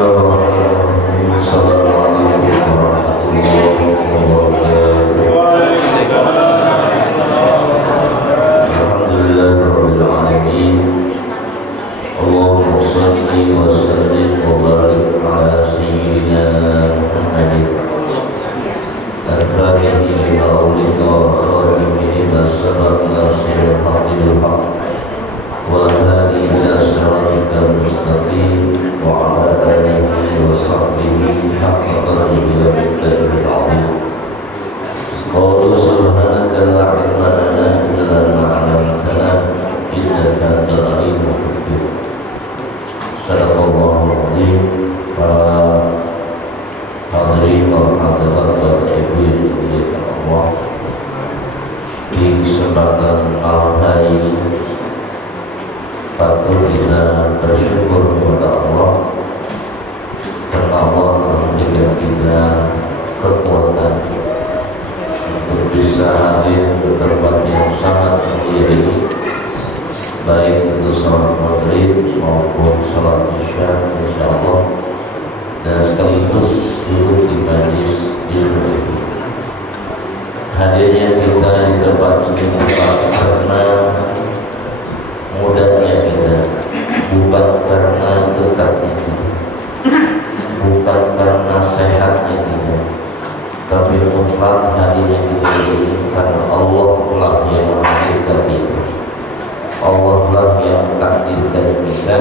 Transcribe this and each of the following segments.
Bismillahirrahmanirrahim. Assalamualaikum warahmatullahi wabarakatuh. Alhamdulillahirabbil alamin. Allahumma shalli wa sallim wa barik ala sayyidina Muhammadin al-fatihi lima ughliqa wal khatimi lima sabaqa nasiril haqqi bil haqq wal hadi ila siratikal mustaqim wa ala alihi wa sahbihi haqqa qadrihi wa miqdarihi al-'azim. Qalu subhanaka la ilma lana illa ma 'allamtana innaka antal alimul hakim. Sadaqallahul azim. Para hadirin wal hadirat Bapak Ibu yang dimuliakan Allah, di kesempatan malam hari ini patut kita bersyukur kepada Allah karena Allah memberikan kita kekuatan untuk bisa hadir ke tempat yang sangat mulia ini, baik itu salat maghrib maupun salat isya insyaallah, dan sekaligus duduk di majlis ilmu. Hadirnya kita di tempat ini bukan karena mudahnya kita, bukan karena dekatnya kita, bukan karena sehatnya kita, tapi mutlak hadirnya kita di sini karena Allah lah yang menghadirkan kita, Allah lah yang takdirkan kita,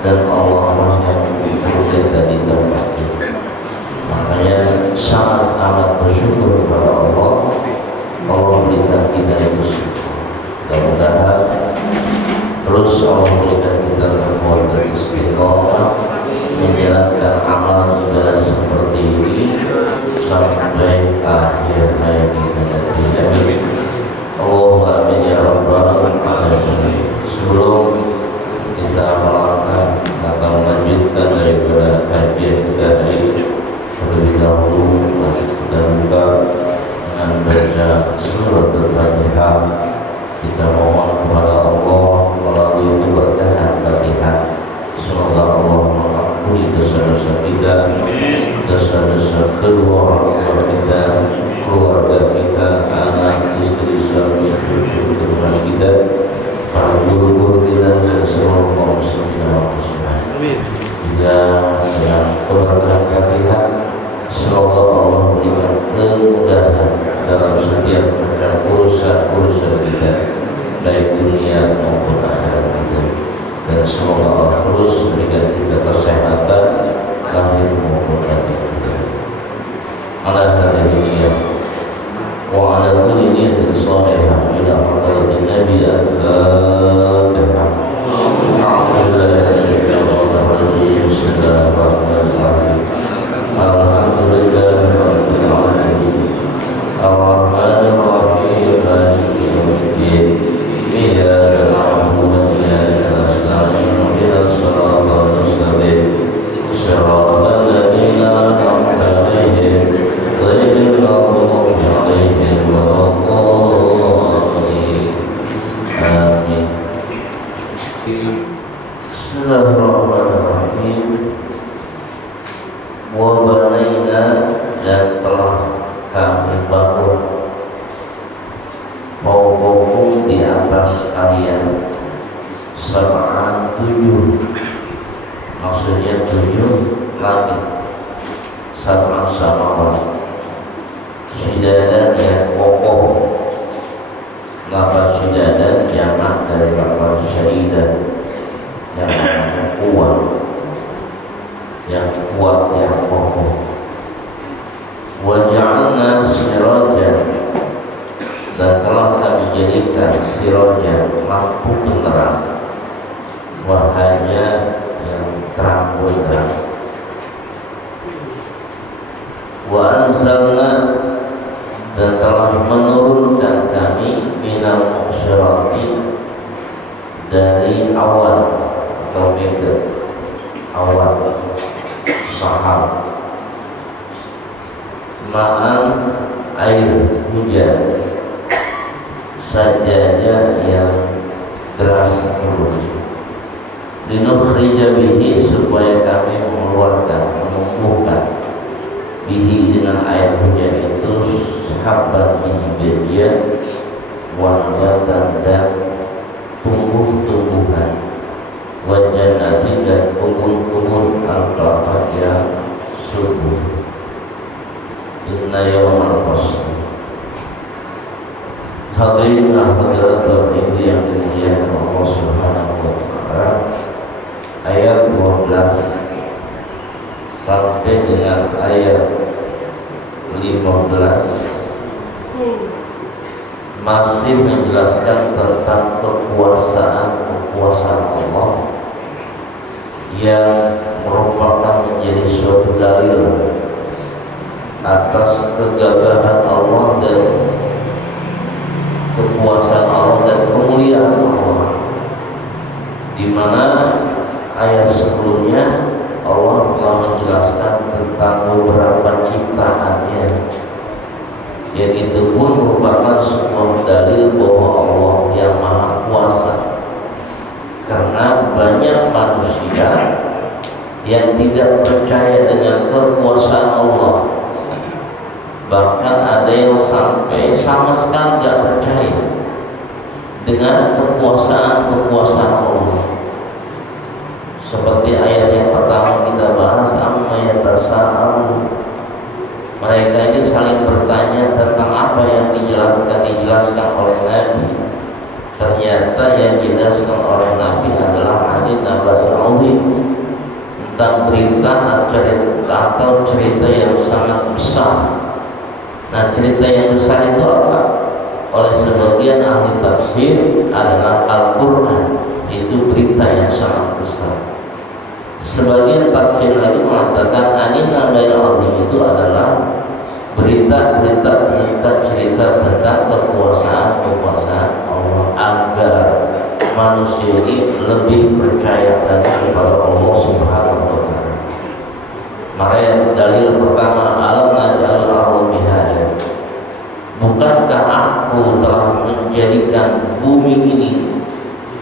dan Allah lah yang menjadikan di tempat kita. Makanya sangat amat bersyukur kepada Allah. Allah berikan kita itu semua. Mudah-mudahan terus Allah berikan kita kekuatan istiqomah menjalankan amal ibadah seperti ini sampai akhir hayat kita nanti. Amin. Allahumma amin ya rabbal alamin. Sebelum kita melangkah atau melanjutkan daripada kajian kita hari terlebih dahulu masih kita buka dengan baca surat Al-Fatihah. Kita mohon kepada Allah melalui keberkahan Fatihah, semoga Allah mengampuni dosa-dosa kita, dosa-dosa kedua orang tua kita, keluarga kita, anak, istri, suami, cucu, keturunan kita, para guru-guru kita, dan seluruh kaum muslimin dan muslimat. Juga dengan keberkahan Fatihah, semoga Allah memberikan kemudahan dalam setiap macam urusan kita, baik dunia maupun akhirat kita, dan semoga Allah terus memberikan kita kesehatan lahir maupun batin kita. Ala hadhihi wa ala kulli niyatin salihah ila hadratin Nabi al-Fatihah. Alhamdulillahirabbil alamin. Ar-Rahmanir Rahim, Maliki yaumiddin. Iyyaka na'budu wa iyyaka nasta'in. Ihdinas siratal mustaqim. Shiratal ladzina an'amta 'alaihim ghairil maghdubi 'alaihim waladdallin. Amin. Bismillahirrahmanirrahim. Wa banaina, dan telah kami bangun mauqakum di atas kalian sab'an 7, maksudnya 7 langit, sab'an samawat, sidadan yang kokoh. Lafaz sidadan jamak dari lafaz syadidan yang kuat, yang kokoh. Wa ja'alna sirajan, dan telah kami jadikan sirajan lampu penerang, wahanya yang terang benderang. Wa anzalna, dan telah menurunkan kami minal mu'syirati, dari awan atau meter, awan sahab, ma'an air hujan, sajanya yang deras turun, linukhrija bihi, supaya kami mengeluarkan mengeluarkan, menumbuhkan bihi dengan air hujan itu habban biji-bijian wa nabatan dan tumbuh-tumbuhan wa jannatin dan kebun-kebun al-qamar yang subur. Inna yawmal fasl. Hadirin hadirat Bapak Ibu yang dimuliakan Allah Subhanahu wa taala, ayat 12 sampai dengan ayat 15 masih menjelaskan tentang kekuasaan Allah yang merupakan menjadi suatu dalil atas kegagahan Allah dan kekuasaan Allah dan kemuliaan Allah, di mana ayat sebelumnya Allah telah menjelaskan tentang beberapa ciptaannya, yang itu pun merupakan sebuah dalil bahwa Allah yang Maha Kuasa, karena banyak manusia yang tidak percaya dengan kekuasaan Allah. Bahkan ada yang sampai sama sekali tidak percaya dengan kekuasaan Allah. Seperti ayat yang pertama kita bahas, amma yatasa'alu. Mereka ini saling bertanya tentang apa yang dijelaskan oleh Nabi. Ternyata yang dijelaskan oleh Nabi adalah anil nabail azim, tentang berita atau cerita yang sangat besar. Nah, cerita yang besar itu apa? Oleh sebagian ahli tafsir adalah Al-Quran. Itu berita yang sangat besar. Sebagian tafsir lagi mengatakan anil nabail azim itu adalah berita-berita cerita tentang kekuasaan Allah, agar manusia ini lebih percaya kepada Allah Subhanahu wa taala. Maka dalil pertama, alam naj'al al bihada. Bukankah aku telah menjadikan bumi ini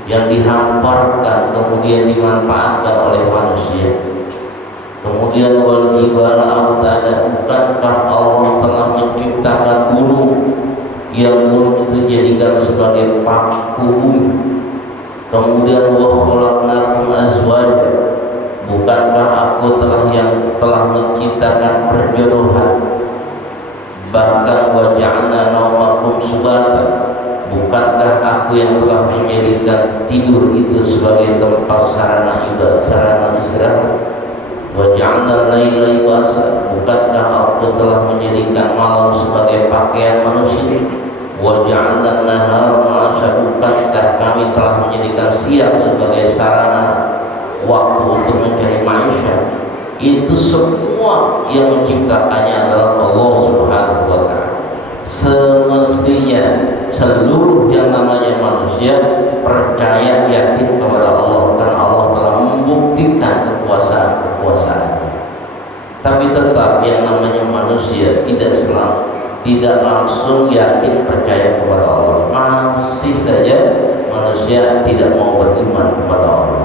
yang dihamparkan kemudian dimanfaatkan oleh manusia. Kemudian wal jibala autada, bukankah Allah telah menciptakan gunung yang gunung itu dijadikan sebagai paku bumi. Kemudian wa khalaqnakum azwaja, bukankah aku telah menciptakan perjodohan. Bahkan wa ja'alna naumakum subata, bukankah aku yang telah menjadikan tidur itu sebagai tempat sarana ibadah, sarana istirahat. Wa ja'alna laila libasa, bukankah aku telah menjadikan malam sebagai pakaian manusia. Wa ja'alna nahara ma'asya, bukankah kami telah menjadikan siang sebagai sarana waktu untuk mencari maisha. Itu semua yang menciptakannya adalah Allah Subhanahu wa taala. Semestinya seluruh yang namanya manusia percaya, yakin kepada Allah, karena Allah telah membuktikan kekuasaan-kekuasaannya. Tapi tetap yang namanya manusia tidak langsung yakin percaya kepada Allah. Masih saja manusia tidak mau beriman kepada Allah,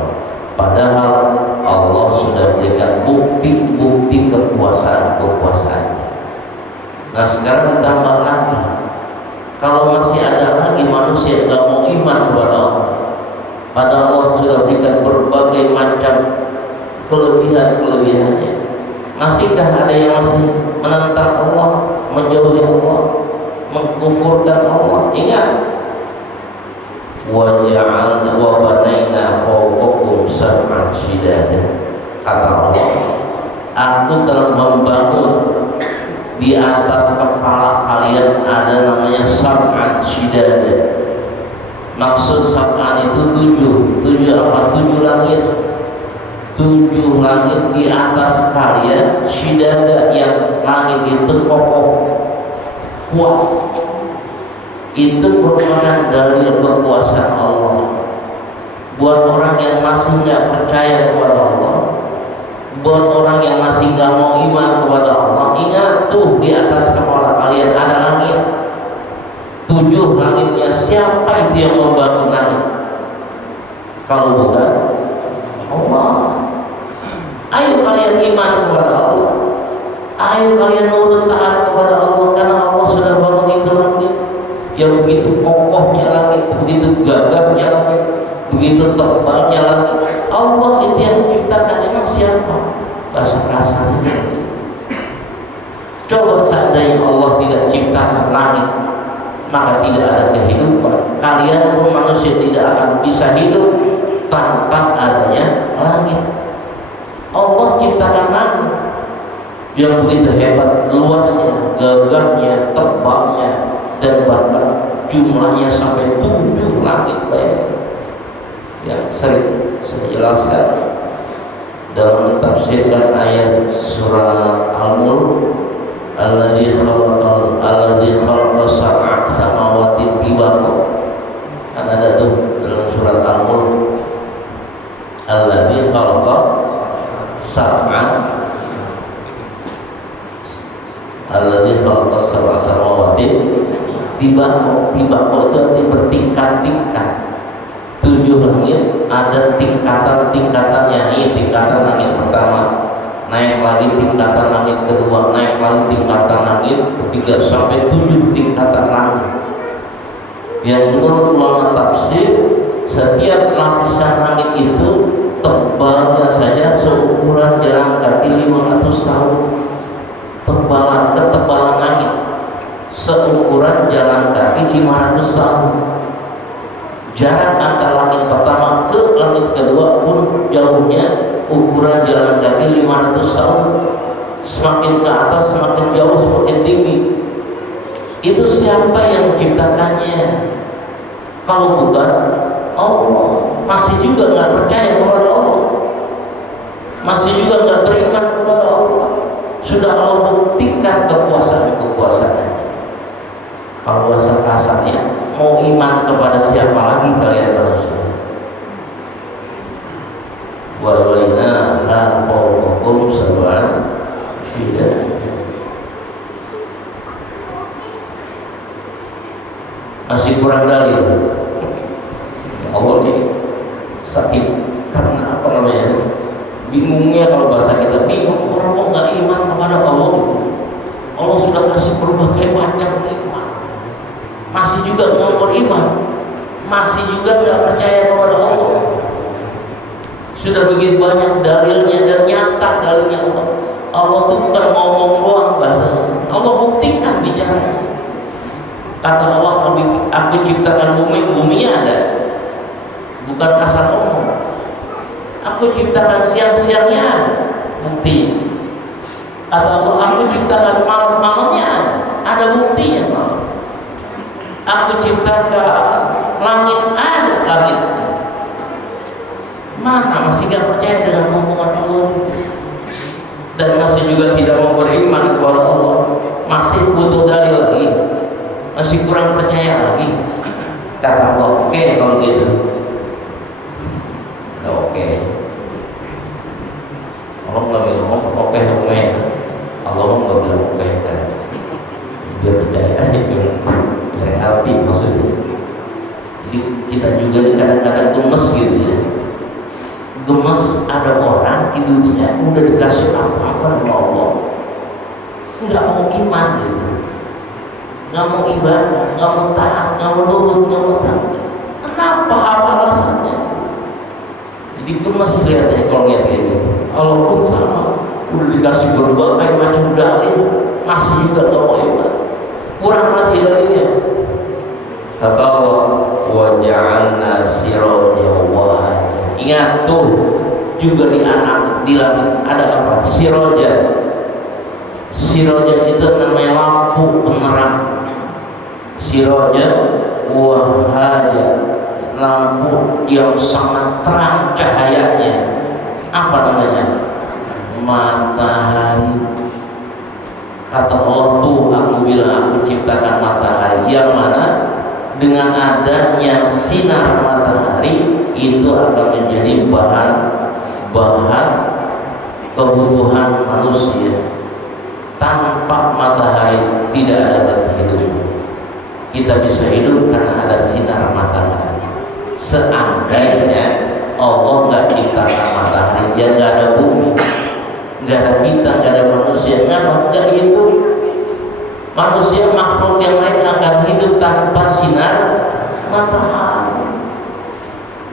padahal Allah sudah berikan bukti-bukti kekuasaan-kekuasaannya. Nah, sekarang ditambah lagi, kalau masih ada lagi manusia yang tidak mau iman kepada Allah, padahal Allah sudah berikan berbagai macam kelebihan-kelebihannya, masihkah ada yang masih menentang Allah, menjauhi Allah, mengkufurkan Allah? Ingat, wa ja'alna wa banaina fawqakum sab'an shidada, kata Allah, aku telah membangun di atas kepala kalian ada namanya sab'an shidada. Maksud sab'an itu tujuh apa? 7 langit. 7 langit di atas kalian, shidada, yang langit itu kokoh, kuat. Itu merupakan dalil kekuasaan Allah. Buat orang yang masih nggak percaya kepada Allah, buat orang yang masih nggak mau iman kepada Allah, ingat tuh, di atas kepala kalian ada langit. 7 langitnya, siapa itu yang membangun langit kalau bukan Allah? Ayo kalian iman kepada Allah, ayo kalian nurut taat kepada Allah, karena Allah sudah bangun itu langit yang begitu kokohnya langit, begitu gagahnya langit, begitu tebalnya langit. Allah itu yang menciptakan. Emang siapa? Bahasa kasarnya seperti itu. Coba seandainya Allah tidak ciptakan langit, maka tidak ada kehidupan. Kalian pun manusia tidak akan bisa hidup tanpa adanya langit. Allah ciptakan langit yang begitu hebat, luasnya, gagahnya, tebalnya, dan bahkan jumlahnya sampai 7 langit. Yang sering saya jelaskan dalam mentafsirkan ayat surat Al-Mulk, alladzi khalaqa sab'a samawati tibaqa. Kan ada tuh dalam surat Al-Mulk, alladzi khalaqa sab'a samawati tibaqa. Tibaqa itu arti bertingkat-tingkat. 7 langit ada tingkatan-tingkatannya. Ini tingkatan langit pertama, naik lagi tingkatan langit kedua, naik lagi tingkatan langit ketiga, sampai 7 tingkatan langit. Yang menurut ulama tafsir, setiap lapisan langit itu tebalnya saja seukuran jalan kaki 500 tahun. Ketebalan langit seukuran jalan kaki 500 tahun. Jarak antara langit pertama ke langit kedua pun jauhnya ukuran jalan kaki 500 tahun. Semakin ke atas semakin jauh, semakin tinggi. Itu siapa yang menciptakannya? Kalau bukan Allah. Masih juga nggak percaya kepada Allah, masih juga nggak beriman kepada Allah. Sudah Allah buktikan kekuasaan-kekuasaan. Kalau bahasa kasarnya, mau iman kepada siapa lagi kalian manusia? Walaina fawqakum sab'an shidad. Masih kurang dalil. Allah nih sakit karena apa namanya? Bingungnya kalau bahasa kita, bingung orang kok nggak iman kepada Allah itu. Allah sudah kasih berbagai macam nikmat, masih juga nggak beriman, masih juga nggak percaya kepada Allah. Sudah begitu banyak dalilnya dan nyata dalilnya Allah. Allah itu bukan ngomong doang bahasanya, Allah buktikan bicaranya. Kata Allah, aku ciptakan bumi, buminya ada, bukan asal ngomong. Aku ciptakan siang-siangnya, bukti. Kata Allah, aku ciptakan malam-malamnya, ada buktinya malam. Aku ciptakan langit, ada langitnya. Mana masih gak percaya dengan omongan Allah, dan masih juga tidak mau beriman kepada Allah, masih butuh dalil lagi, masih kurang percaya lagi. Kata Allah, oke, kalau gitu. Oke. Allah nggak bilang oke. Allah nggak bilang oke, kan? Biar percaya aja, biar arti maksudnya. Jadi kita juga kadang-kadang gemes gitu ya. Gemes ada orang di dunia udah dikasih apa-apa sama Allah, nggak mau iman gitu, nggak mau ibadah, nggak mau taat, nggak mau nurut, nggak mau sampai. Kenapa? Apa alasannya? Jadi gemes lihatnya kalau lihat kayak gitu. Allah pun sama, udah dikasih berbagai macam dalil, masih juga nggak mau iman. Kurang masih dalilnya. Kata Allah, wa ja'alna sirajan wahida. Ingat tuh, juga di langit ada apa? Sirajan. Sirajan itu namanya lampu penerang. Sirajan wahida, lampu yang sangat terang cahayanya. Apa namanya? Matahari. Kata Allah, tuh aku bilang aku ciptakan matahari, yang mana dengan adanya sinar matahari itu akan menjadi bahan kebutuhan manusia. Tanpa matahari tidak ada kehidupan. Kita bisa hidup karena ada sinar matahari. Seandainya Allah nggak ciptakan matahari, dia nggak ada bumi, nggak ada kita, nggak ada manusia, nggak hidup. Manusia makhluk yang lain akan hidup tanpa sinar matahari.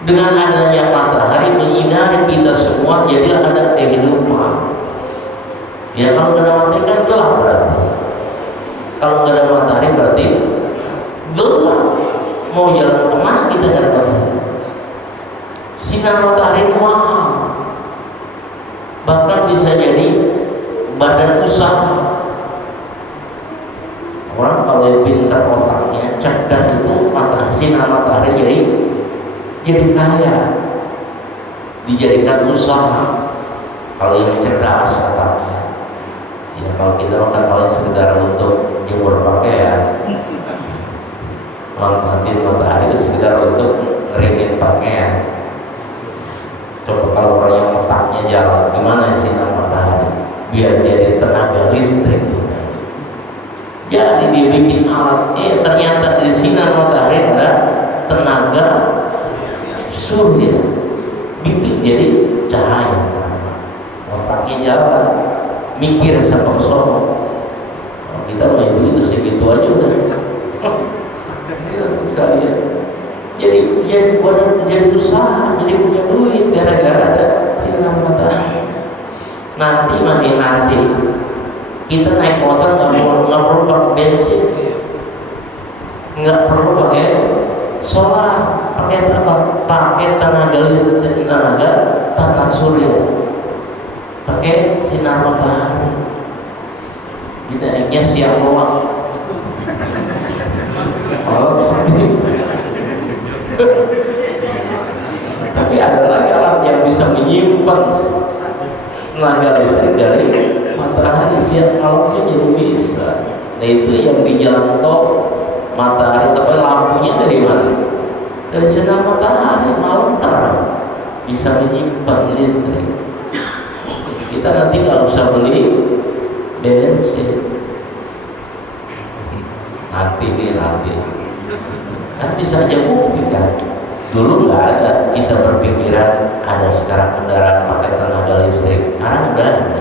Dengan adanya matahari menyinari kita semua, jadilah ada kehidupan. Ya kalau nggak ada matahari kan gelap berarti. Kalau nggak ada matahari berarti gelap. Mau jalan kemana kita nyari matahari? Sinar matahari mahal. Bahkan bisa jadi badan usaha. Orang kalau pintar otaknya, cerdas itu sinar matahari jadi kaya, dijadikan usaha. Kalau yang cerdas otaknya, ya kalau kita makan paling sekedar untuk jemur pakaian, manfaatin matahari itu sekedar untuk ngeringin pakaian. Coba kalau orang yang otaknya jalan, gimana sinar matahari? Biar jadi tenaga listrik. Jadi dia bikin alat, ternyata di sinar matahari ada tenaga surya, bikin jadi cahaya. Otaknya jalan, mikir sama sono. Kita mau itu segitu aja udah. Sekalian. Jadi usaha, jadi punya duit gara-gara ada sinar matahari. Nanti kita naik motor nggak perlu pakai bensin, nggak perlu pakai solar, pakai apa? Pakai tenaga listrik, tenaga tata surya, pakai sinar matahari. Naiknya siang doang. Tapi ada lagi alat yang bisa menyimpan tenaga listrik dari matahari, siang malamnya jadi bisa. Nah itu yang di jalan tol matahari, tapi lampunya dari mana? Dari sinar matahari, malam terang, bisa menyimpan listrik. Kita nanti nggak usah beli bensin. Nanti kan bisa aja movie kan. Dulu nggak ada, kita berpikiran ada sekarang kendaraan pakai tenaga listrik. Sekarang udah ada.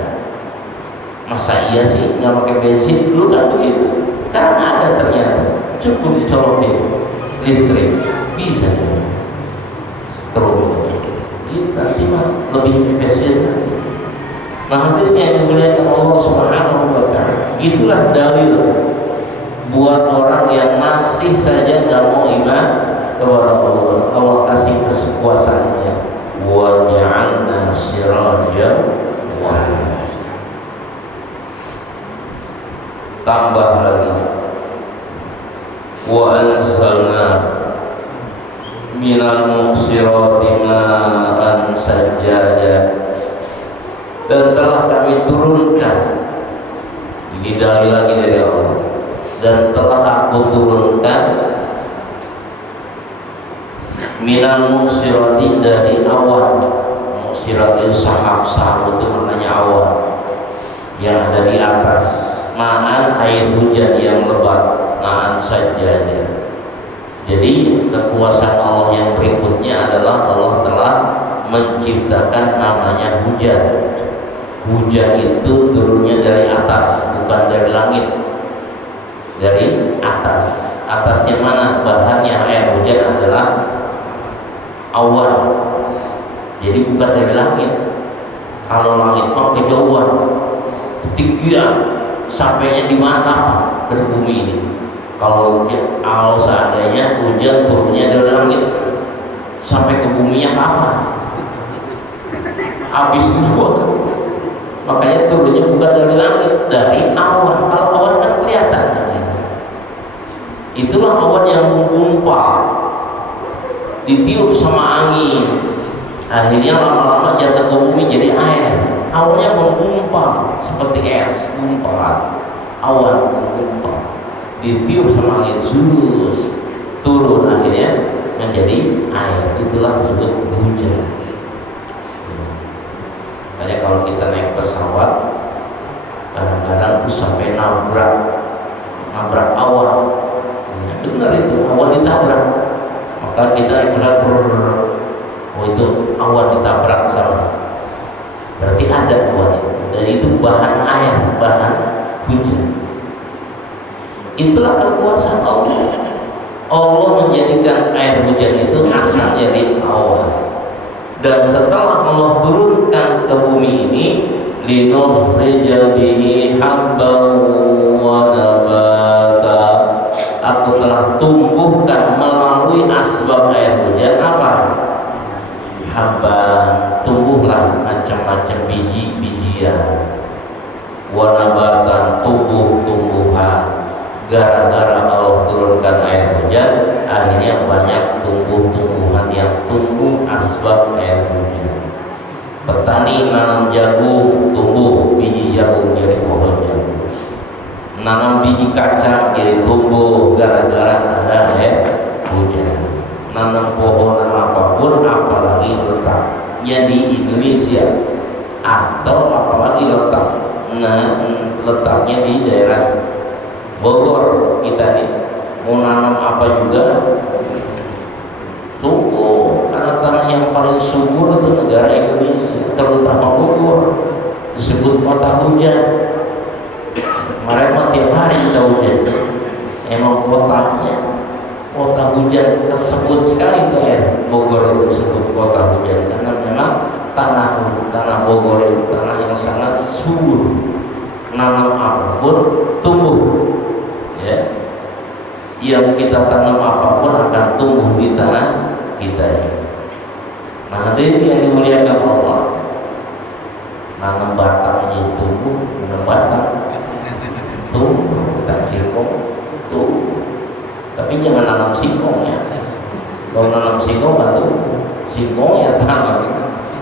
Masa iya sih nggak pakai bensin? Dulu kan begitu. Karena ada ternyata, cukup dicolokin listrik bisa jalan. Terus kita lebih efisien. Nah hadirnya yang dimuliakan Allah Subhanahu wa Ta'ala, itulah dalil buat orang yang masih saja nggak mau iman kepada Allah. Allah kasih kekuasaannya, wa ja'alna sirajan wahida. Tambah lagi, wa anzalna minal muqsirati ma'an sajjaja, dan telah kami turunkan, ini dalil lagi dari Allah, dan telah aku turunkan minal muqsirati, dari awan. Muqsirati sahab itu maknanya awan yang ada di atas, ma'an air hujan yang lebat, ma'an sajjaja. Jadi kekuasaan Allah yang berikutnya adalah Allah telah menciptakan namanya hujan. Hujan itu turunnya dari atas, bukan dari langit. Dari atas. Atasnya mana? Bahannya air hujan adalah awan. Jadi bukan dari langit. Kalau langit mah kejauhan, ketinggian, sampainya di mana ke bumi ini. Kalau seandainya hujan turunnya dari langit, sampai ke buminya kapan? Habis dulu. Makanya turunnya bukan dari langit, dari awan. Kalau awan kan kelihatan. Itulah awan yang menggumpal, ditiup sama angin, akhirnya lama-lama jatuh ke bumi jadi air. Awannya menggumpal seperti es, gumpalan. Awan menggumpal, ditiup sama angin, sus turun, akhirnya menjadi air. Itulah disebut hujan. Makanya kalau kita naik pesawat, kadang-kadang tuh sampai nabrak awan. Benar itu, awan ditabrak. Maka kita naik pesawat, oh itu awan ditabrak sama. Berarti ada awan itu. dan itu bahan air, bahan hujan. Itulah kekuasaan Allah. Allah menjadikan air hujan itu asalnya dari awal, dan setelah Allah turunkan ke bumi ini, linukhrija bihi habban wa nabata, aku telah tumbuhkan melalui asbab air hujan apa? Habban, tumbuhlah macam-macam biji-bijian, wa nabatan, tumbuh-tumbuhan. Gara-gara Allah turunkan air hujan, akhirnya banyak tumbuh-tumbuhan yang tumbuh asbab air hujan. Petani nanam jagung, tumbuh biji jagung jadi pohon jagung. Nanam biji kacang jadi tumbuh gara-gara ada air hujan. Nanam pohon apapun, apalagi letaknya di Indonesia atau apalagi letaknya di daerah Bogor kita nih, mau nanam apa juga tumbuh, karena tanah yang paling subur itu negara Indonesia, terutama Bogor, disebut kota hujan. Mereka tiap hari kita hujan. Emang kota hujan, kesebut sekali itu ya. Bogor itu disebut kota hujan karena memang tanah Bogor itu tanah yang sangat subur, nanam apapun tumbuh. Ya, yang kita tanam apapun akan tumbuh di tanah kita ini. Nah, hadirin yang dimuliakan Allah, nanam batang aja tumbuh, nanam batang tumbuh, batang singkong tumbuh. Tapi jangan nanam singkong ya. Kalau nanam singkong batu, singkong ya tanam,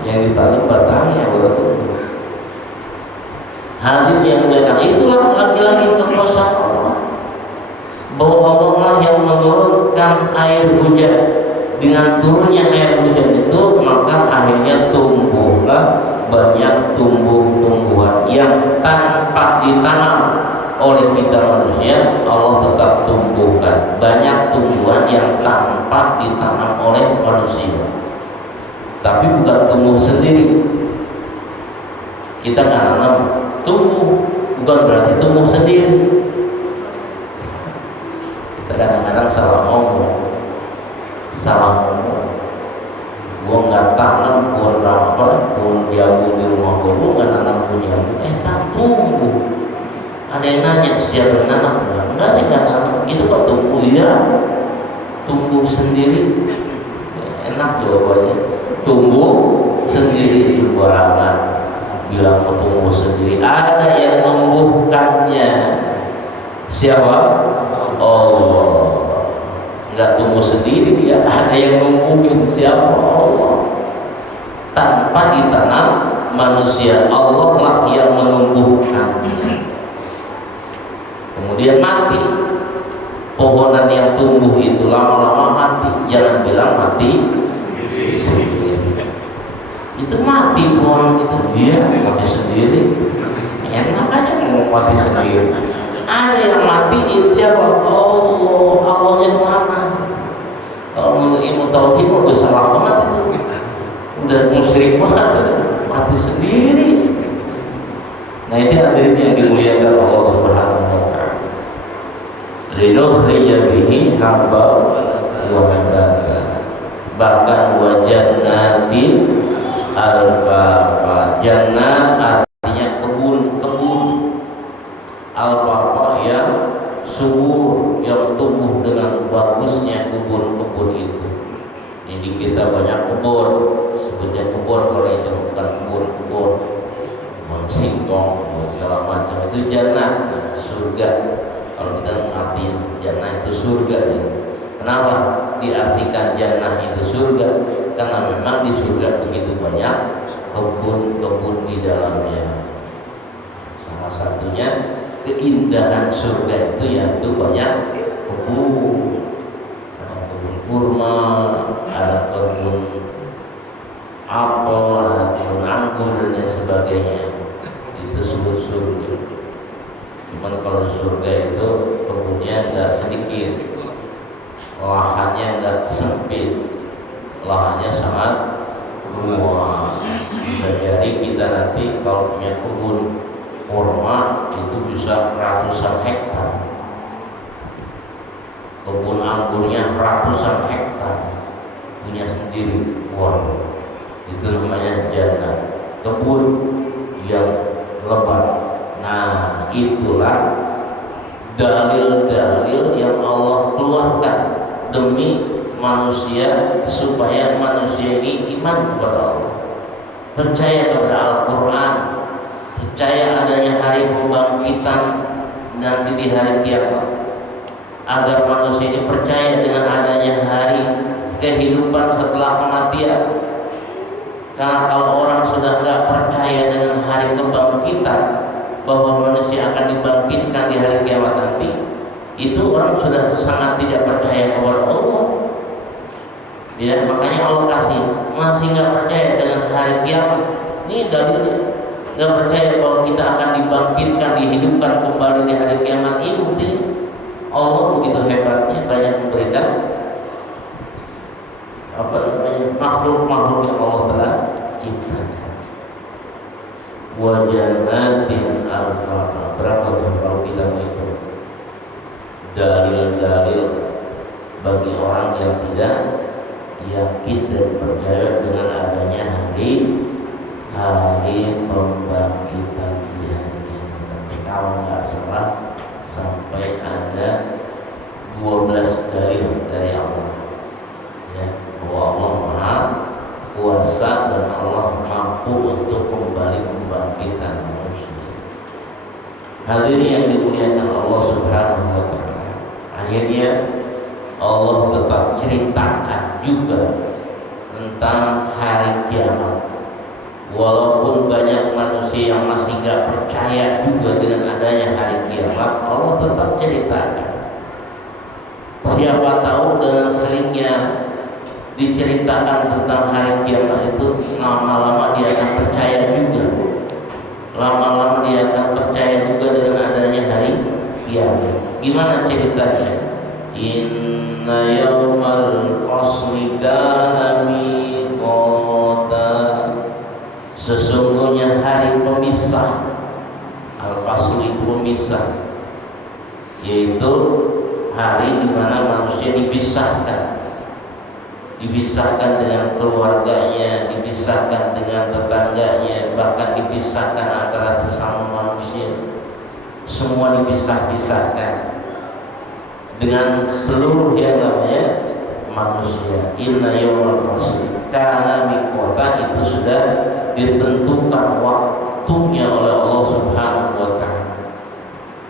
yang ditanam batangnya baru. Hadirin yang dimuliakan, itulah lagi-lagi kekuasaan Allah, bahwa Allah lah yang menurunkan air hujan. Dengan turunnya air hujan itu, maka akhirnya tumbuhlah banyak tumbuh-tumbuhan yang tanpa ditanam oleh kita manusia. Allah tetap tumbuhkan banyak tumbuhan yang tanpa ditanam oleh manusia, tapi bukan tumbuh sendiri. Kita nggak nanam tumbuh, bukan berarti tumbuh sendiri. Kadang-kadang salah ngomong. Gua nggak tanam pohon jagung di rumah gua nggak nanam pohon jagung. Tak tumbuh. Ada yang nanya siapa yang nanam? Enggak nanam. Itu kok tumbuh? Ya, tumbuh sendiri. Enak jawabannya. Tumbuh sendiri sembarangan. Bilang mau tumbuh sendiri. Ada yang menumbuhkannya. Siapa? Allah. Nggak tumbuh sendiri dia, ada yang numbuhin. Siapa? Allah. Tanpa ditanam manusia, Allah lah yang menumbuhkannya. Kemudian mati. Pohonan yang tumbuh itu lama-lama mati. Jangan bilang mati sendiri. Itu mati pohon itu, dia mati sendiri. Enak aja mau mati sendiri. Ada yang matiin siapa? Allah. Allahnya mana? Kalau menurut ilmu tauhid udah salah banget itu, udah musyrik banget, mati sendiri. Nah, itu hadirin yang dimuliakan Allah Subhanahu wa ta'ala. Linukhrija bihi habban wa nabata, bahkan wa jannatin alfafa. Jannat artinya kebun, alfafa yang subur, yang tumbuh dengan bagusnya kebun-kebun itu. Jadi kita banyak kebun, sebutnya kebun, kalau itu bukan kebun singkong segala macam, itu jannah, surga. Kalau kita mengerti jannah itu surga ya. Kenapa diartikan jannah itu surga? Karena memang di surga begitu banyak kebun-kebun di dalamnya. Salah satunya keindahan surga itu yaitu banyak kebun, ada kebun kurma, ada kebun apel, ada kebun anggur dan lain sebagainya. Itu sebut surga. Cuman kalau surga itu kebunnya nggak sedikit, lahannya nggak sempit, lahannya sangat Wah, bisa jadi kita nanti kalau punya kebun kurma itu bisa ratusan hektar, kebun anggurnya ratusan hektar, punya sendiri. Wah, itu namanya jannah, kebun yang lebat. Nah, itulah dalil-dalil yang Allah keluarkan demi manusia supaya manusia ini iman kepada Allah, percaya kepada Al-Quran, percaya adanya hari pembangkitan nanti di hari kiamat, agar manusia ini percaya dengan adanya hari kehidupan setelah kematian. Karena kalau orang sudah nggak percaya dengan hari kebangkitan, bahwa manusia akan dibangkitkan di hari kiamat nanti, itu orang sudah sangat tidak percaya kepada Allah. Ya, makanya Allah kasih, masih nggak percaya dengan hari kiamat. Ini dalilnya, nggak percaya bahwa kita akan dibangkitkan, dihidupkan kembali di hari kiamat. Ini buktinya Allah begitu hebatnya, banyak memberikan makhluk-makhluk yang Allah telah ciptakan. Wa jannatin alfana. Berapa tuh kalau kita menghitung dalil-dalil bagi orang yang tidak yakin dan percaya dengan adanya hari pembangkitan di hari kiamat. Tapi kalau nggak salah sampai ada 12 dalil dari Allah, ya, bahwa Allah Maha Kuasa dan Allah mampu untuk kembali membangkitkan manusia. Hal ini yang dimuliakan Allah Subhanahu wa Ta'ala. Akhirnya Allah tetap ceritakan juga tentang hari kiamat. Walaupun banyak manusia yang masih gak percaya juga dengan adanya hari kiamat, Allah tetap ceritakan. Siapa tahu dengan seringnya diceritakan tentang hari kiamat itu, lama-lama dia akan percaya juga. Lama-lama dia akan percaya juga dengan adanya hari kiamat. Gimana ceritanya? Inna yawmal fasli kana miqata. Sesungguhnya hari pemisah, al-fasl itu pemisah, yaitu hari di mana manusia dipisahkan dengan keluarganya, dipisahkan dengan tetangganya, bahkan dipisahkan antara sesama manusia. Semua dipisahkan dengan seluruh yang namanya manusia. Inna yawmal fasli kana miqata, itu sudah ditentukan waktunya oleh Allah Subhanahu wa Ta'ala.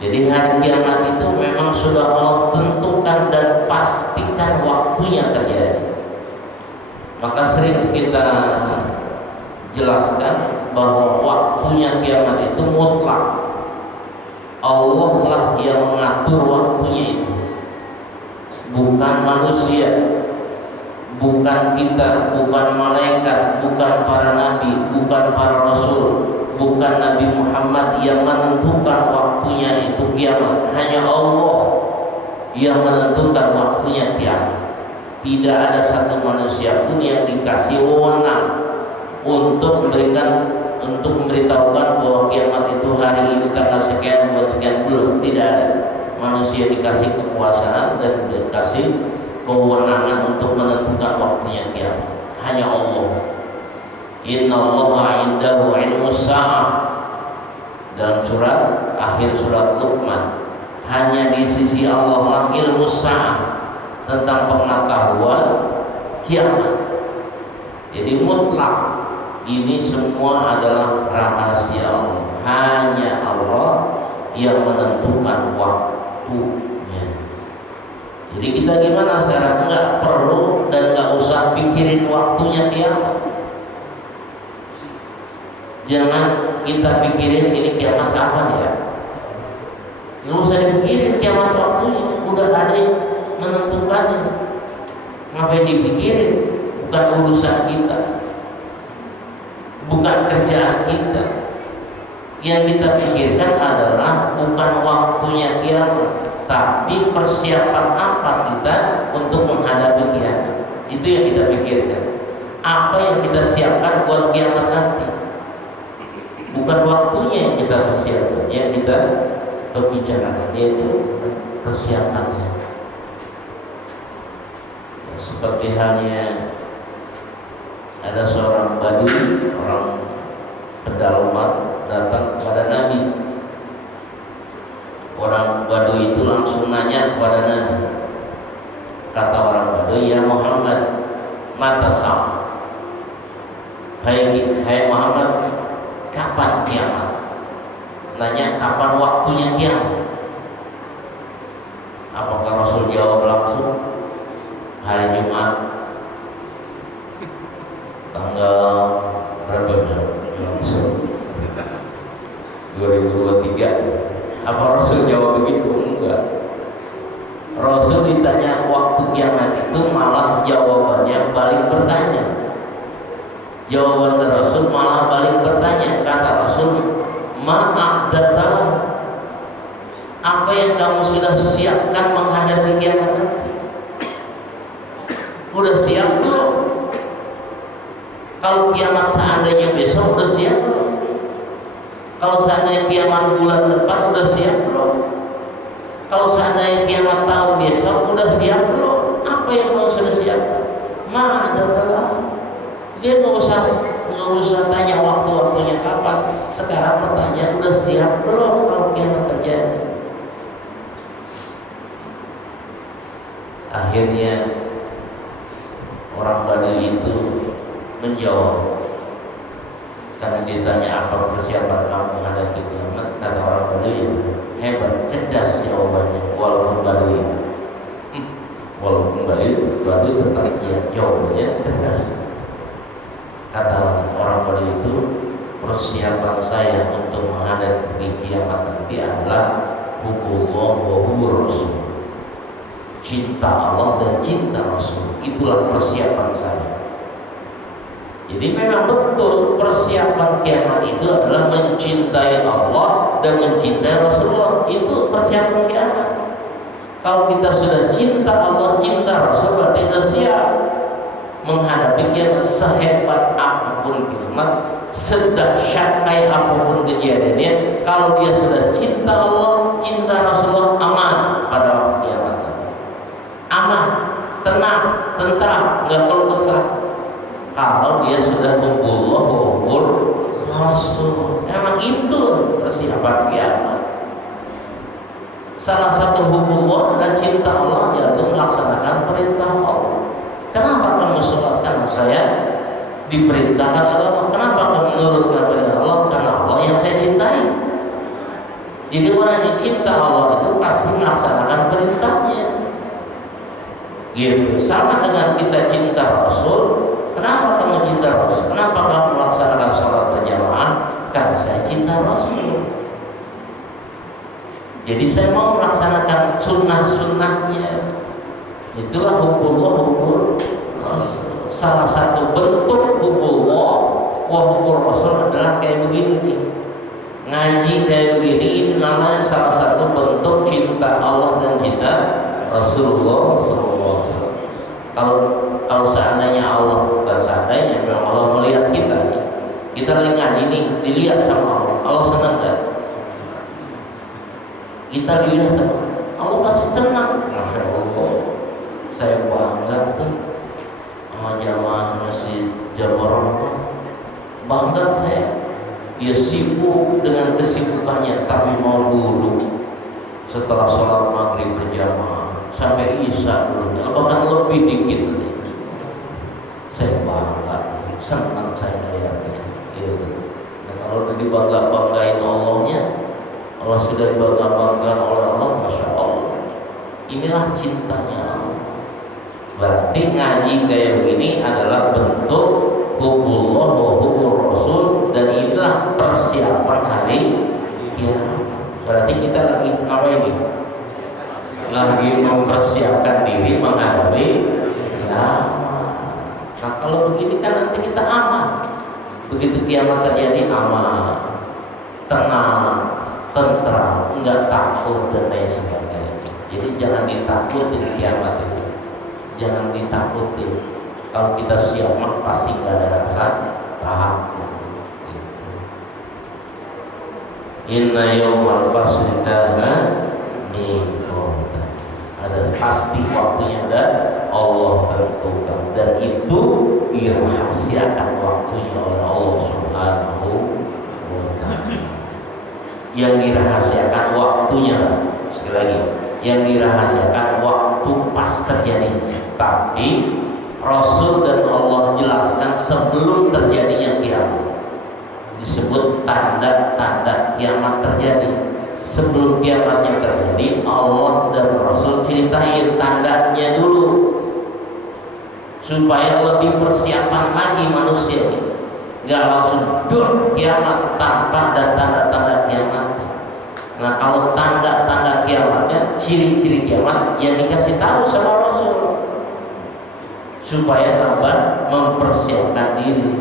Jadi hari kiamat itu memang sudah Allah tentukan dan pastikan waktunya terjadi. Maka sering kita jelaskan bahwa waktunya kiamat itu mutlak. Allah lah yang mengatur waktunya itu, bukan manusia, bukan kita, bukan malaikat, bukan para nabi, bukan para rasul, bukan Nabi Muhammad yang menentukan waktunya itu kiamat. Hanya Allah yang menentukan waktunya kiamat. Tidak ada satu manusia pun yang dikasih wewenang untuk memberitahukan bahwa kiamat itu hari ini tanggal sekian bulan sekian, belum. Tidak ada manusia dikasih kekuasaan dan dikasih kewenangan untuk menentukan waktunya kiamat. Hanya Allah. Innallaha indahu ilmus sa'ah, dalam surat akhir surat Luqman. Hanya di sisi Allah lah ilmu sa'ah, tentang pengetahuan kiamat. Jadi mutlak, ini semua adalah rahasia Allah. Hanya Allah yang menentukan waktunya. Jadi kita gimana sekarang? Nggak perlu dan nggak usah pikirin waktunya kiamat. Jangan kita pikirin ini kiamat kapan ya. Nggak usah dipikirin kiamat waktunya. Udah ada yang menentukannya. Ngapain dipikirin? Bukan urusan kita, bukan kerjaan kita. Yang kita pikirkan adalah bukan waktunya kiamat, tapi persiapan apa kita untuk menghadapi kiamat. Itu yang kita pikirkan. apa yang kita siapkan buat kiamat nanti. Bukan waktunya yang kita persiapkan, yang kita pembicarakan, yaitu persiapannya. Ya, seperti halnya ada seorang badui, orang pedalaman datang kepada Nabi. Orang badui itu langsung nanya kepada Nabi. Kata orang badui, "Ya Muhammad, mata sa'ah." Hai Muhammad, kapan kiamat? Nanya kapan waktunya kiamat. Apakah Rasul jawab langsung? Hari Jumat tanggal berapa ya? 2023. Apa Rasul jawab begitu? Enggak. Rasul ditanya waktu kiamat itu malah jawabannya balik bertanya. Jawaban Rasul malah balik bertanya. Kata Rasul, "Ma'aqdatalah." Apa yang kamu sudah siapkan menghadapi kiamat nanti? Udah siap belum? Kalau kiamat seandainya besok, udah siap belum? Kalau seandainya kiamat bulan depan, udah siap belum? Kalau seandainya kiamat tahun besok, udah siap belum? Apa yang kamu sudah siap? Ma'aqdatalah. Dia nggak usah tanya waktu-waktunya kapan. Sekarang pertanyaan, udah siap belum kalau kiamat terjadi? Akhirnya orang Badui itu menjawab, karena ditanya apa persiapan kamu menghadapi kiamat. Kata orang Badui, hebat, cerdas jawabannya, walaupun Badui. Walaupun Badui tetap jawabannya cerdas. Kata orang Badui itu, persiapan saya untuk menghadapi kiamat nanti adalah hubullah wa hubbur rasul. Cinta Allah dan cinta Rasul. Itulah persiapan saya. Jadi memang betul persiapan kiamat itu adalah mencintai Allah dan mencintai Rasulullah. Itu persiapan kiamat. Kalau kita sudah cinta Allah, cinta Rasul, berarti sudah siap menghadapi kiamat. Sehebat apapun kiamat, sedahsyat kayak apapun kejadiannya, kalau dia sudah cinta Allah, cinta Rasulullah, aman pada waktu kiamat. Aman, tenang, tentram, nggak perlu kesal. Kalau dia sudah hubullah hubbur Rasul, emang itu persiapan kiamat. Salah satu hubullah dan cinta Allah yaitu melaksanakan perintah Allah. Kenapa kamu sholat? Karena saya diperintahkan oleh Allah. Kenapa kamu menurutkan perintah Allah? Karena Allah yang saya cintai. Jadi orang yang cinta Allah itu pasti melaksanakan perintahnya. Gitu. Sama dengan kita cinta Rasul. Kenapa kamu cinta Rasul? Kenapa kamu melaksanakan sholat berjamaah? Karena saya cinta Rasul. Jadi saya mau melaksanakan sunnah-sunnahnya. Itulah hubullah hubbur Rasul. Salah satu bentuk hubullah wa hubbur Rasul adalah kayak begini nih. Ngaji kayak begini, ini namanya salah satu bentuk cinta Allah dan cinta Rasulullah SAW. Kalau seandainya Allah, bukan seandainya, memang Allah melihat kita nih, kita lagi ngaji nih, dilihat sama Allah, Allah senang kan? Kita dilihat sama Allah pasti senang. Masya Allah, saya bangga tuh sama jamaah Masjid Jabarah, bangga saya. Dia sibuk dengan kesibukannya, tapi mau dulu setelah sholat maghrib berjamaah sampai isya dulu, bahkan lebih dikit nih. Saya bangga, senang saya lihatnya. Dan kalau tadi banggain Allahnya, Allah sudah banggakan oleh Allah, masya Allah. Inilah cintanya Allah. Berarti ngaji kayak begini adalah bentuk hubullah wa hubbur Rasul, dan inilah persiapan hari kiamat. Berarti kita lagi ngapain ini? Lagi mempersiapkan diri menghadapi kiamat. Nah kalau begini kan nanti kita aman. Begitu kiamat terjadi aman, tenang, tentram, enggak takut dan lain sebagainya. Jadi jangan ditakuti kiamat itu. Jangan ditakuti. Kalau kita siap mah pasti nggak ada rasa takut. Inna yawmal fasli kana miqata. Ada pasti waktunya, ada Allah tentukan, dan itu dirahasiakan waktunya oleh Allah Subhanahu wa ta'ala. Yang dirahasiakan waktunya, sekali lagi, yang dirahasiakan waktu pas terjadi. Tapi Rasul dan Allah jelaskan sebelum terjadinya kiamat, disebut tanda-tanda kiamat terjadi. Sebelum kiamatnya terjadi, Allah dan Rasul ceritain tandanya dulu supaya lebih persiapan lagi manusia ini. Gak langsung dur kiamat tanpa ada tanda-tanda kiamat. Nah, kalau tanda-tanda kiamatnya, ciri-ciri kiamat yang dikasih tahu sama Rasul supaya tambah mempersiapkan diri.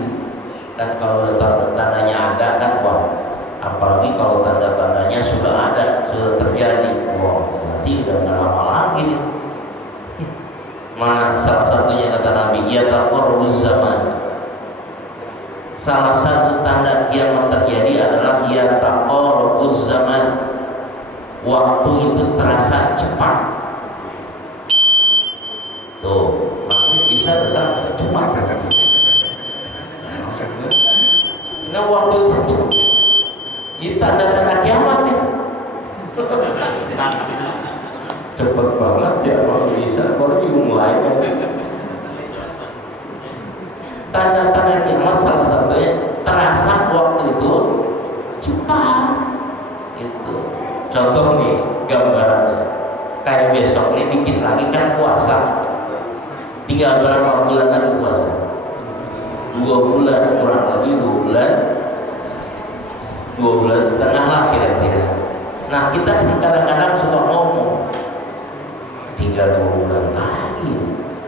Kan kalau tanda-tandanya ada kan, wah, apalagi kalau tanda-tandanya sudah ada, sudah terjadi, wah, berarti udah nggak lama lagi nih. Mana salah satunya kata Nabi, ya taqarrubuz zaman. Salah satu tanda kiamat terjadi adalah ya taqarrubuz zaman. Waktu itu terasa cepat. Tuh, makanya bisa sampai cepat. Nah, waktu itu cepat. Ini tanda-tanda kiamat nih. Cepet banget ya kalau bisa, baru dimulai kan. Tanda-tanda kiamat salah satunya terasa waktu itu cepat. Itu contoh nih gambarannya, kayak besok nih dikit lagi kan puasa. Tinggal berapa bulan lagi puasa? 2 bulan, kurang lebih 2 bulan. 2 bulan setengah lah kira-kira. Nah, kita kan kadang-kadang suka ngomong tinggal 2 bulan lagi,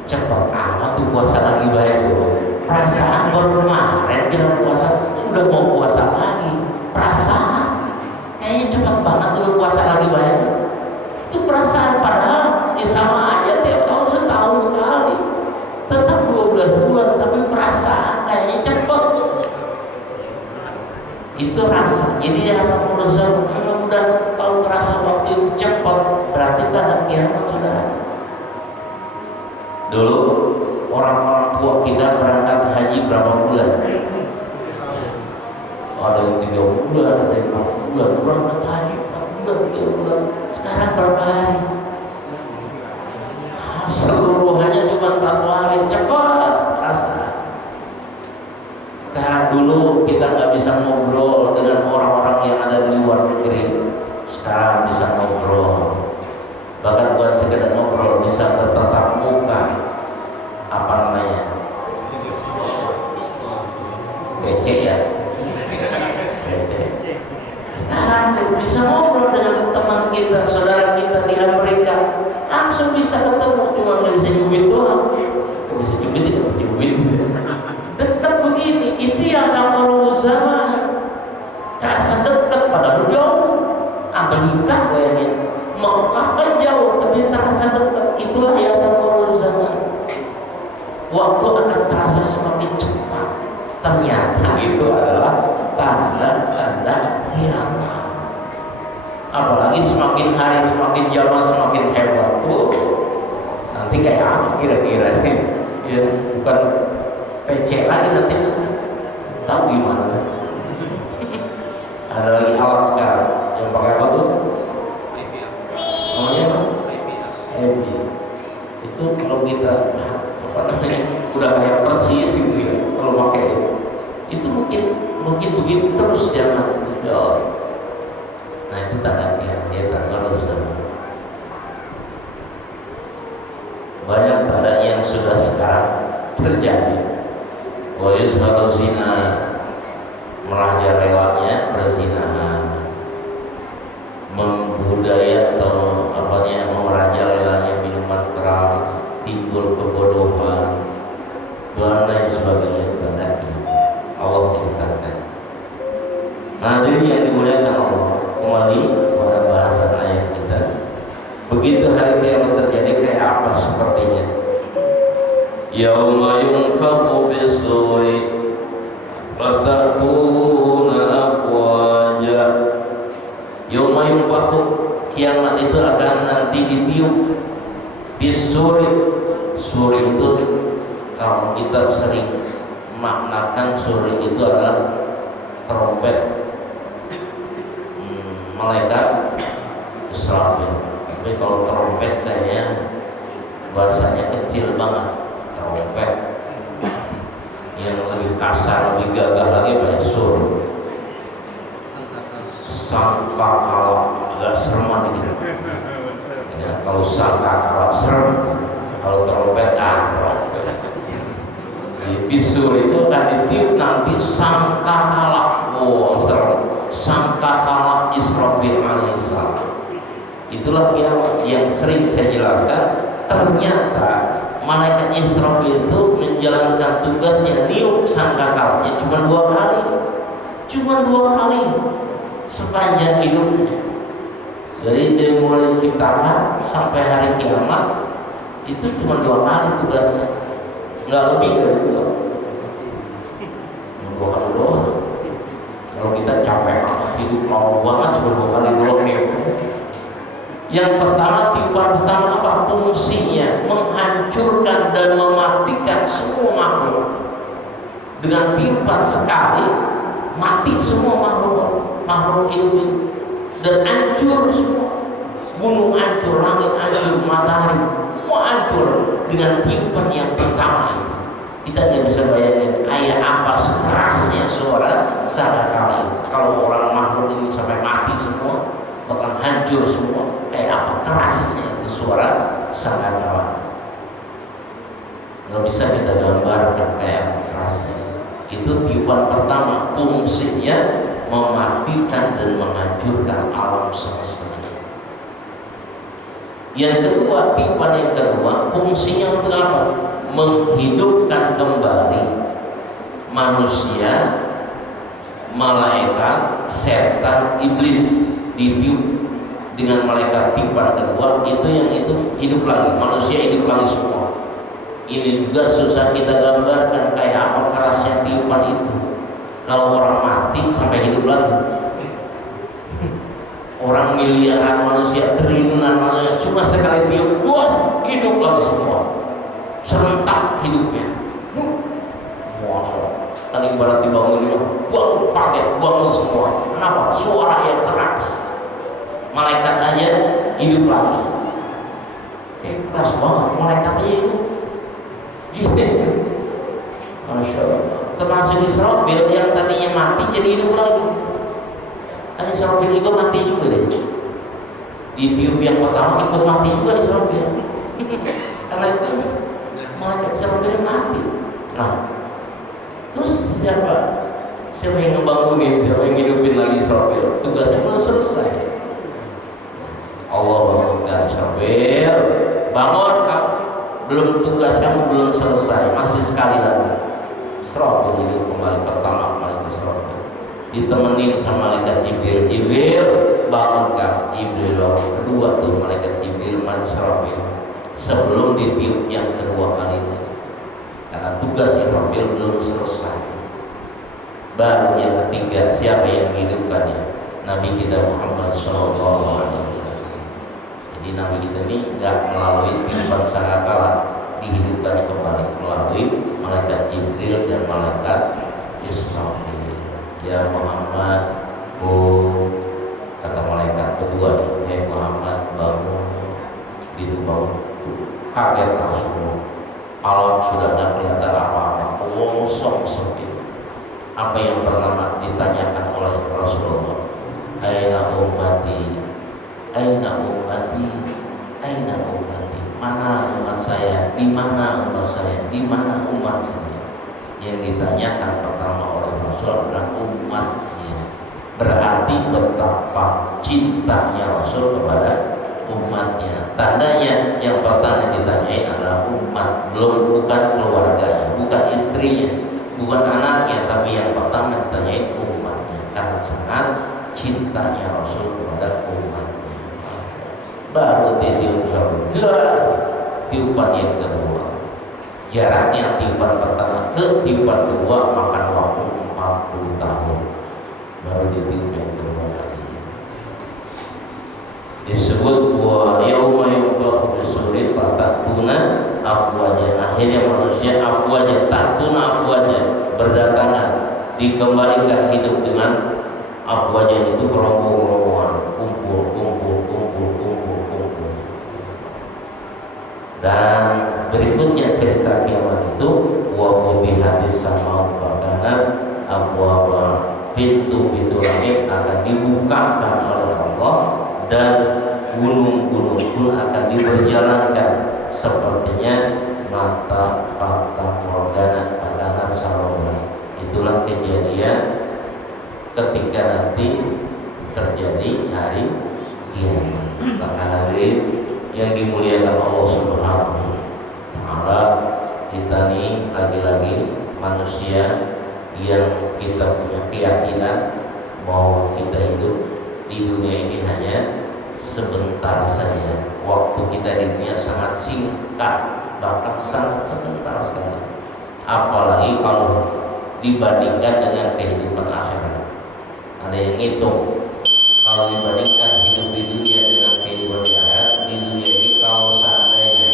cepat amat tuh puasa lagi banyak dulu. Perasaan baru kemarin kita puasa, udah mau puasa lagi. Perasaan kayaknya cepat banget udah puasa lagi banyak. Itu perasaan, padahal ya sama aja tiap tahun setahun sekali, tetap 12 bulan, tapi perasaan kayaknya cepat. Itu rasa. Jadi ya kata Rasul, memang udah kalau terasa waktu itu cepat, berarti tanda kiamat sudah ada. Dulu orang-orang tua kita berangkat haji berapa bulan? Ada yang 3 bulan, ada yang 4 bulan. Berangkat haji 4 bulan, 3 bulan. Sekarang berapa hari? Seluruhannya cuma 4 hari. Cepat rasa. Sekarang dulu kita nggak bisa ngobrol dengan orang-orang yang ada di luar negeri. Sekarang bisa ngobrol. Bahkan bukan sekedar ngobrol, bisa bertatap muka. Apa namanya? PC ya? PC. Sekarang bisa ngobrol dengan teman kita, saudara kita di Amerika. Langsung bisa ketemu, cuma nggak bisa nyubit doang. Nggak bisa nyubit, nggak bisa nyubit. Dekat begini, itu yang taqarrubuz zaman. Terasa dekat padahal jauh. Amerika kayaknya, Mekah kan jauh tapi terasa dekat. Itulah yang taqarrubuz zaman. Waktu akan terasa semakin cepat. Ternyata itu adalah tanda-tanda kiamat. Apalagi semakin hari, semakin zaman, semakin hebat. Nanti kayak apa kira-kira sih? Ya, bukan PC lagi nanti, tahu gimana? Ada lagi alat sekarang yang pakai apa tuh? Namanya apa? Heavy. Itu kalau kita apa namanya udah kayak persis gitu ya, kalau pakai itu mungkin begitu terus jangan itu ya. Nah, itu tandanya ya terus. Banyak tanda yang sudah sekarang terjadi. Wa yuzharu zina, merajalelanya perzinahan, membudaya atau apanya merajalelanya minuman keras, timbul kebodohan dan lain sebagainya. Tandanya Allah ceritakan. Nah, jadi yang dimuliakan Allah, kembali pada bahasan ayat kita. Begitu hari kiamat terjadi, kayak apa sepertinya? yauma yunfakhu fis-suri fatakuna afwaja. Yauma yunfakhu, kiamat itu akan nanti ditiup. Fis-suri, suri itu kalau kita sering maknakan suri itu adalah trompet malaikat Israfil. Tapi kalau trompet kayaknya bahasanya kecil banget. Trompet yang lebih kasar, lebih gagah lagi banyak suri. Sangkakala, agak sereman gitu. Ya, kalau sangkakala serem, kalau trompet trompet. Bisur itu akan ditiup nanti sangkakala. Oh serem. Sangkakala Israfil alaihissalam. Itulah yang sering saya jelaskan. Ternyata malaikat Israfil itu menjalankan tugasnya niup sangkakalanya cuma 2 kali. Cuma 2 kali sepanjang hidupnya. Jadi dari mulai diciptakan sampai hari kiamat itu cuma 2 kali tugasnya. Nggak lebih dari 2 kali doang. Kalau kita capek banget hidup lama banget cuma 2 kali doang ya. Yang pertama, tiupan pertama apa? Fungsinya menghancurkan dan mematikan semua makhluk. Dengan tiupan sekali mati semua makhluk hidup ini dan hancur semua. Gunung hancur, langit hancur, matahari semua hancur dengan tiupan yang pertama itu. Kita tidak bisa bayangin kayak apa sekerasnya suara sangkakala itu. Kalau orang makhluk ini sampai mati semua, bahkan hancur semua, kayak apa kerasnya itu suara sangkakala. Nggak bisa kita gambarkan kayak apa kerasnya. Itu tiupan pertama, fungsinya mematikan dan menghancurkan alam semesta. Yang kedua, tiupan yang kedua, fungsinya untuk apa? Menghidupkan kembali manusia, malaikat, setan, iblis. Ditiup dengan malaikat tiupan kedua, itu yang itu hidup lagi, manusia hidup lagi semua. Ini juga susah kita gambarkan kayak apa kerasnya tiupan itu. Kalau orang mati sampai hidup lagi. Orang miliaran manusia, triliunan manusia, cuma sekali tiup, hidup lagi semua. Serentak hidupnya. Wah, kan ibarat dibangun ini, bangun kaget, bangun semua. Kenapa? Suara yang keras. Malaikat aja hidup lagi. Keras banget, malaikat aja hidup. Gitu. Masya Allah. Termasuk Israfil yang tadinya mati jadi hidup lagi. Kan Israfil juga mati juga deh. Di tiup yang pertama ikut mati juga Israfil. Karena itu malaikat Israfil mati. Nah, terus siapa yang ngebangunin, siapa yang hidupin lagi Israfil? Tugasnya belum selesai. Allah bangunkan Israfil, bangun kamu. Belum, tugas kamu belum selesai, masih sekali lagi. Israfil hidup kembali pertama, malaikat Israfil ditemenin sama malaikat Jibril. Jibril bangunkan, Jibril bangun. Kedua tuh malaikat Jibril Israfil sebelum ditiup yang kedua kalinya, karena tugas Israfil belum selesai. Baru yang ketiga, siapa yang menghidupkannya? Nabi kita Muhammad SAW. Jadi Nabi kita ini nggak melalui tiupan sangkakala dihidupkan kembali, melalui malaikat Jibril dan malaikat Israfil. Ya Muhammad, kata malaikat kedua, hai Muhammad bangun. Gitu bangun, kaget langsung. Alam sudah tidak kelihatan apa-apa, kosong sepi. Apa yang pertama ditanyakan oleh Rasulullah? Aina ummati, aina ummati, aina ummati. Mana umat saya? Di mana umat saya? Di mana umat saya? Yang ditanyakan pertama oleh Rasul adalah umatnya. Berarti betapa cintanya Rasul kepada umatnya. Tandanya yang pertama ditanyain adalah umat, bukan keluarganya, bukan istrinya, bukan anaknya, tapi yang pertama ditanyain umatnya. Karena sangat cintanya Rasul kepada umatnya. Baru tiup jelas tiupan yang kedua. Jaraknya tiupan pertama ke tiupan kedua makan waktu 40 tahun baru ditiup yang kedua kalinya. Disebut wa yauma yunfakhu bis-suri fatatuna afwajan. Akhirnya manusia afwajan, tatuna afwajan, berdatangan, dikembalikan hidup dengan afwajan, itu berombong-ombongan, kumpul. Dan berikutnya cerita kiamat itu wa futihatis sama'u fakanat abwaaba, pintu-pintu langit akan dibukakan oleh Allah dan gunung-gunung pun akan diberjalankan sepertinya mata patah morgana adalah saroba. Itulah kejadian ketika nanti terjadi hari kiamat. Maka hadirin yang dimuliakan Allah Subhanahu wa Ta'ala, kita nih lagi-lagi manusia yang kita punya keyakinan bahwa kita hidup di dunia ini hanya sebentar saja. Waktu kita di dunia sangat singkat, bahkan sangat sebentar sekali. Apalagi kalau dibandingkan dengan kehidupan akhirat. Ada yang ngitung, kalau dibandingkan hidup di dunia dengan kehidupan di akhirat, di dunia ini kalau seandainya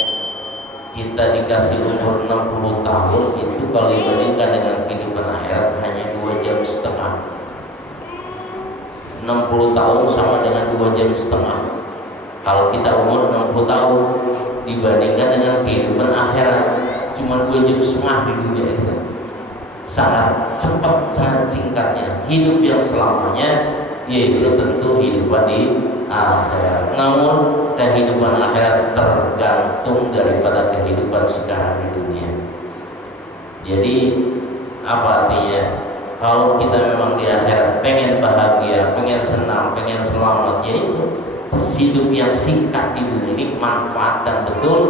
kita dikasih umur 60 tahun, itu kalau dibandingkan dengan kehidupan akhirat hanya 2 jam setengah. 60 tahun sama dengan 2 jam setengah. Kalau kita umur 60 tahun dibandingkan dengan kehidupan akhirat cuma 2 jam setengah di dunia itu. Sangat cepat, sangat singkatnya. Hidup yang selamanya yaitu tentu hidupan di akhirat. Namun kehidupan akhirat tergantung daripada kehidupan sekarang di dunia. Jadi apa artinya? Kalau kita memang di akhirat pengen bahagia, pengen senang, pengen selamat, yaitu hidup yang singkat di dunia ini manfaatkan betul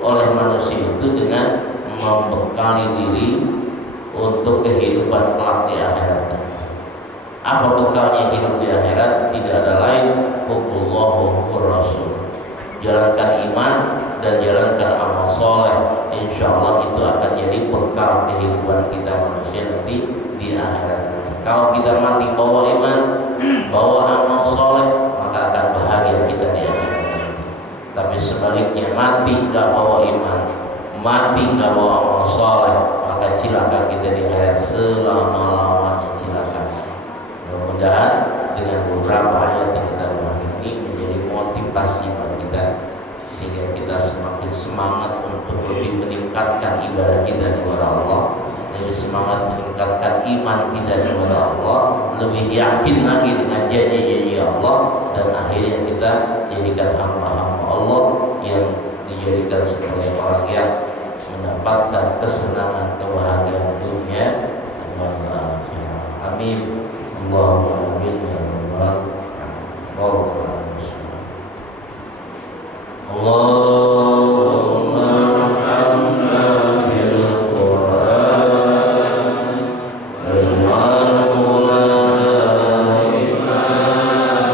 oleh manusia itu dengan membekali diri untuk kehidupan kelak di akhirat. Apa bekalnya hidup di akhirat? Tidak ada lain, hubbullah wa hubbur rasul. Jalankan iman dan jalankan amal soleh. Insya Allah itu akan jadi bekal kehidupan kita manusia nanti di akhirat. Kalau kita mati bawa iman, bawa amal soleh, maka akan bahagia kita di akhirat. Tapi sebaliknya, mati nggak bawa iman, mati nggak bawa amal soleh, maka cilaka kita di akhirat selama-lamanya cilaka. Mudah-mudahan dengan beberapa ayat yang kita bahas ini menjadi motivasi bagi kita, sehingga kita semakin semangat untuk lebih meningkatkan ibadah kita kepada Allah, lebih semangat meningkatkan iman kita kepada Allah, lebih yakin lagi dengan janji-janji Allah, dan akhirnya kita jadikan hamba-hamba Allah yang dijadikan sebagai orang yang mendapatkan kesenangan, kebahagiaan dunia dan akhirat. Amin. Allahumma amin ya rabbal alamin. Allahumma hamna bil Qur'an waj'alhu lana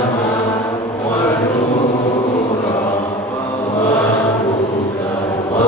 imaman wa nuran wa hudan wa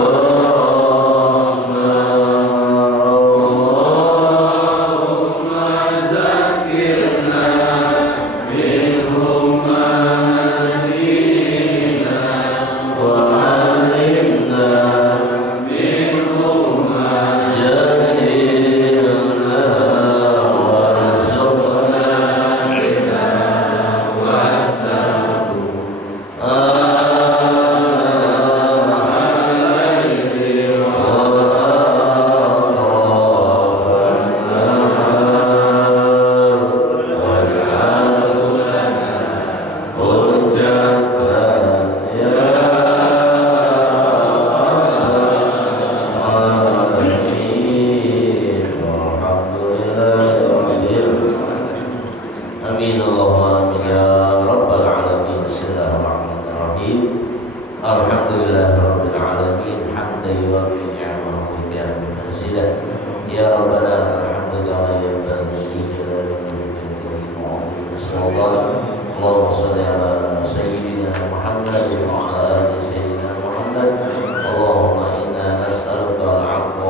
Allahumma inna nas'aluka al-'afwa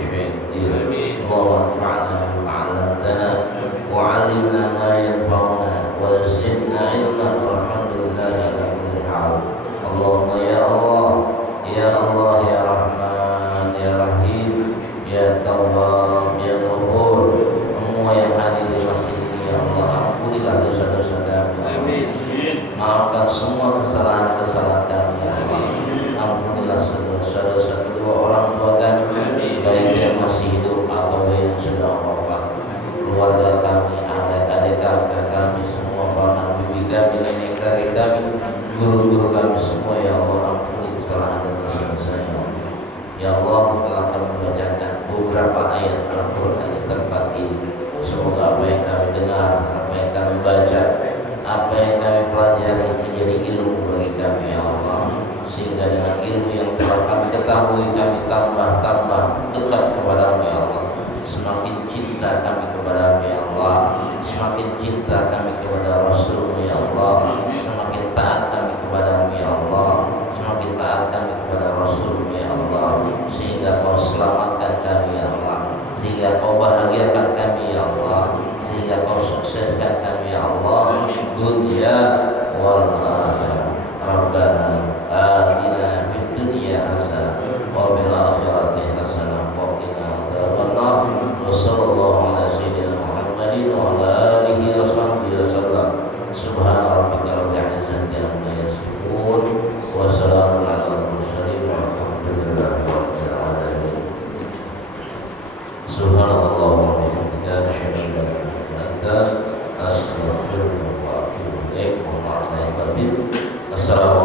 شيء قدير. اللهم انفعنا بما علمتنا وعلمنا ما ينفعنا وزدنا علما والحمد لله على كل حال. اللهم يا الله يا الله يا رحمن يا رحيم ya Tawwab ya Ghafur, semua yang hadir di masjid ini ya Allah, ampunilah dosa-dosa kami. Amin. Maafkan semua kesalahan-kesalahan kami ya Allah. Ampunilah dosa-dosa kedua orang tua kami, baik yang masih hidup atau yang sudah wafat, keluarga kami, adik-adik kakak kami, semua paman bibi kami, nenek kakek kami, guru-guru kami semua ya Allah, ampuni kesalahan dan dosa-dosanya. Ya Allah, telah kami membacakan beberapa ayat Al-Quran di tempat ini. Semoga apa yang kami dengar, apa yang kami baca, apa yang kami pelajari menjadi ilmu bagi kami ya Allah. Sehingga dengan ilmu yang telah kami ketahui, kami tambah dekat kepada-Mu ya Allah. Semakin cinta kami kepada-Mu ya Allah, semakin cinta kami kepada Rasul-Mu ya Allah, semakin taat kami kepada-Mu ya Allah, semakin taat kami kepada Rasul-Mu ya Allah, sehingga Kau selamatkan kami ya Allah, sehingga Kau bahagiakan kami ya Allah, sehingga Kau sukseskan kami ya Allah, dunia wal akhirah. Rabbana atina fid dunya hasanah wa fil akhirati hasanah wa qina adzabannar. Wa sallallahu ala sayyidina Muhammadin wa ala alihi wa sahbihi wasallam. Subhana rabbika rabbil izzati amma yasifun wa salamun alal mursalin walhamdulillahi rabbil alamin. Subhanallah wa bihamdihi asyhadu an la ilaha illa anta astaghfiruka wa atubu ilaik. Assalamualaikum